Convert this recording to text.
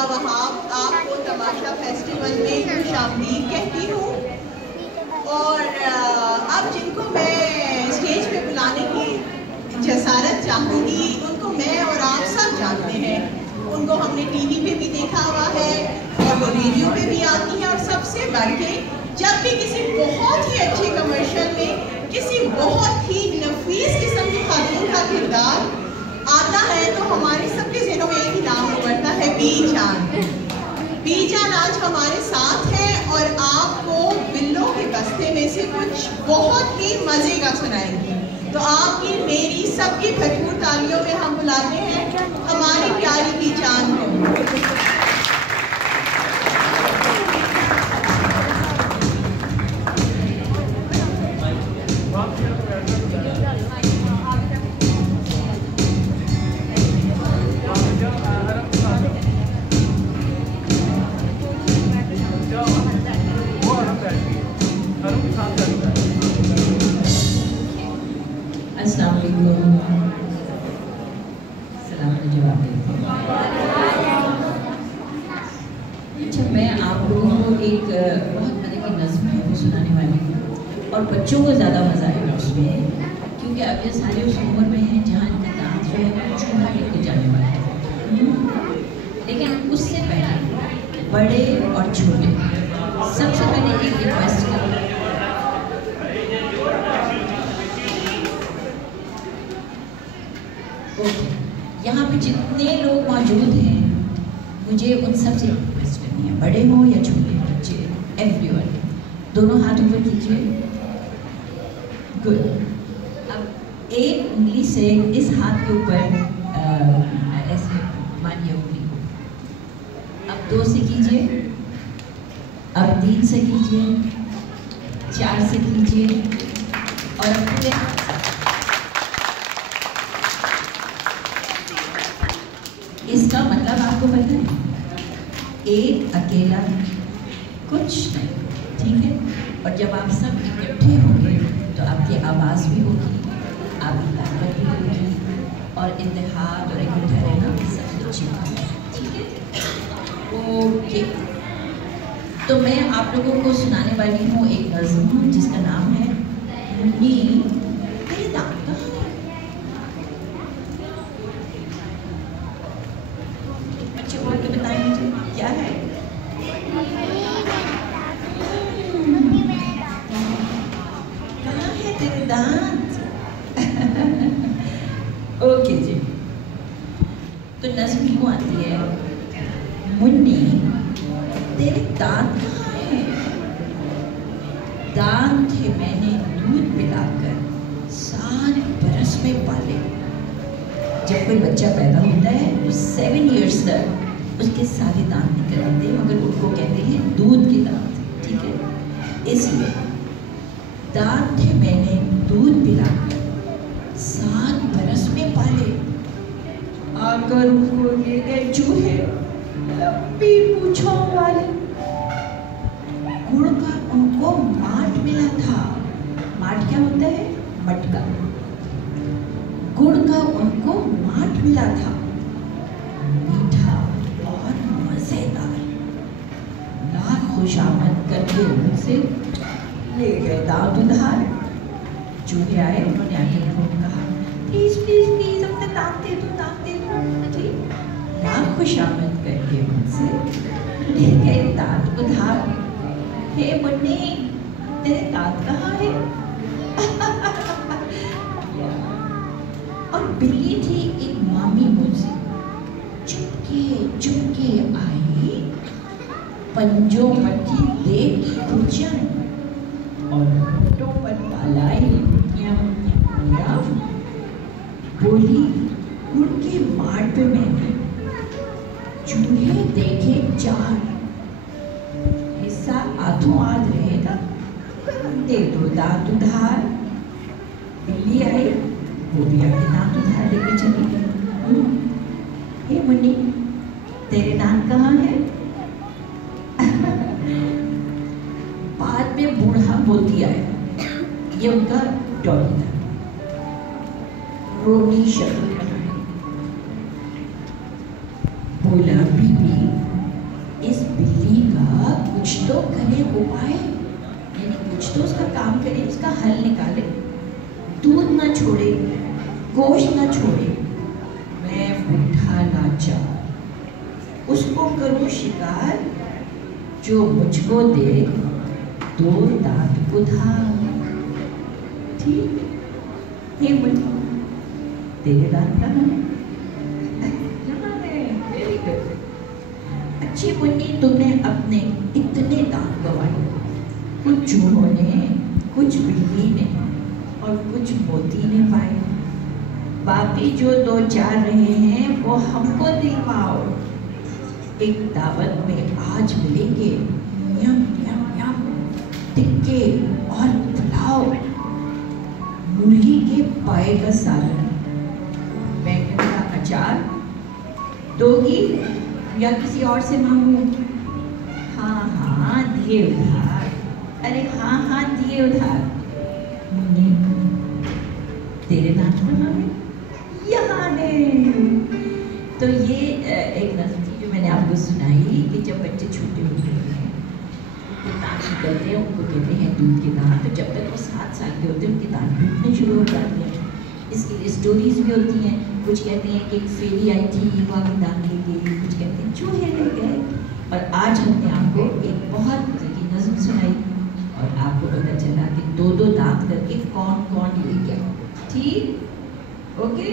मुर्तज़ा वहाब आपको तमाशा फेस्टिवल में खुशामदीद कहती हूँ। और अब जिनको मैं स्टेज पे बुलाने की जसारत चाहूँगी उनको मैं और आप सब जानते हैं। उनको हमने टीवी पे भी देखा हुआ है और वो रेडियो पे भी आती हैं। और सबसे बढ़ के जब भी किसी बहुत ही अच्छे कमर्शियल में किसी बहुत ही नफीस किस्म की खातून का किरदार आता है तो हमारे सबके ज़हनों में एक ही नाम उभरता है, बी जान। बी जान आज हमारे साथ हैं और आपको बिल्लों के बस्ते में से कुछ बहुत ही मज़े का सुनाएंगी। तो आपकी मेरी सबकी भरपूर तालियों में हम बुलाते हैं हमारी प्यारी बी जान को। और बच्चों को ज़्यादा मज़ा आएगा उसमें, क्योंकि अब ये सारे उस उम्र में हैं जहाँ इनका दांत जो है चूल्हा लेके जाने वाला है। लेकिन उससे पहले बड़े और छोटे सबसे पहले एक रिक्वेस्ट करूँ, यहाँ पे जितने लोग मौजूद हैं मुझे उन सबसे रिक्वेस्ट करनी है, बड़े हो या छोटे बच्चे, एवरीवन, दोनों हाथ ऊपर कीजिए। गुड। अब एक उंगली से इस हाथ के ऊपर ऐसे मानिए उंगली को, अब 2 से कीजिए, अब 3 से कीजिए, 4 से कीजिए और अब पूरे इसका मतलब आपको पता है, एक अकेला कुछ नहीं, ठीक है। और जब आप सब इकट्ठे होंगे तो आपकी आवाज़ भी होगी, आपकी ताकत भी होगी और इत्तेहाद और इकट्ठा रहना सबसे अच्छी बात है, ठीक है। ओके, तो मैं आप लोगों को सुनाने वाली हूँ एक नज़्म जिसका नाम है मुन्नी तेरे दांत कहाँ है। बच्चे बोल के बताएं मुझे क्या है। तेरे दांत ओके जी, तो नज़्म यूँ आती है, मुन्नी तेरे दांत कहाँ हैं। दांत थे मैंने दूध पिलाकर 7 बरस में पाले। जब कोई बच्चा पैदा होता है तो 7 इयर्स तक उसके सारे दांत निकल आते हैं, मगर उनको कहते हैं दूध के दांत, ठीक है। इसलिए दांत थे मैंने दूध पिलाकर 7 बरस में पाले। आकर उनको ले गए चूहे लंबी पूंछों वाले। गुड़ का उनको माट मिला था। माट क्या होता है? मटका। गुड़ का उनको माट मिला था, मीठा और मजेदार। लाख खुशामद करके उनसे ले गए दांत उधार। चूहे आए, उन्होंने आके कहा प्लीज प्लीज प्लीज अपने दांत दे दो, दांत दे दो, ठीक। लाख खुशामद करके उनसे ले गए दांत उधार। हे मुन्नी तेरे दांत कहाँ है। और बिल्ली थी एक मामी मुझसे, चुपके चुपके आई, पंजों मट्टी देखी भुजन और होठों पर पालाई बोली गुड़ के माट पे मैंने चूहे देखे 4, हिस्सा आधों आध रहेगा, दे दो दांत उधार। बिल्ली आई, वो भी आके दांत उधार लेके चली गई। हे मुन्नी तेरे दांत कहाँ है। बाद में बूढ़ा मोती आया, ये उनका डॉली था, रोनी शक्ल बोला बीबी कोश न छोड़े, मैं बूढ़ा लाचार, उसको करूं शिकार जो मुझको दे 2 दांत उधार। ठीक है मुन्नी, तेरे दांत कहाँ है? Very good. अच्छी मुन्नी, तुमने अपने इतने दांत गंवाए, कुछ चूहों ने, कुछ बिल्ली ने और कुछ मोती ने पाए। बाकी जो 2-4 रहे हैं वो हमको दिलवाओ। एक दावत में आज मिलेंगे यम यम यम टिक्के और पुलाव, मुर्गी के पाए का सालन, बैंगन का अचार दोगी या किसी और से मांगू? हाँ हाँ दिए उधार, अरे हाँ हाँ दिए उधार। मुन्नी, तेरे दांत कहाँ है? यहाँ है। तो ये एक नज़म थी जो मैंने आपको सुनाई कि जब बच्चे छोटे होते हैं तो दांत निकलते हैं, उनको कहते हैं दूध के दांत। तो जब तक वो 7 साल के होते हैं उनके दांत टूटने शुरू हो जाते हैं। इसके लिए स्टोरीज भी होती हैं। कुछ कहते हैं कि एक फेरी आई थी, वो आगे दांत ले गई, कुछ कहते हैं चूहे ले गए। और आज हमने आपको एक बहुत मजे की नज़म सुनाई और आपको पता चला कि 2-2 दांत करके कौन कौन ले गया। ठीक, ओके।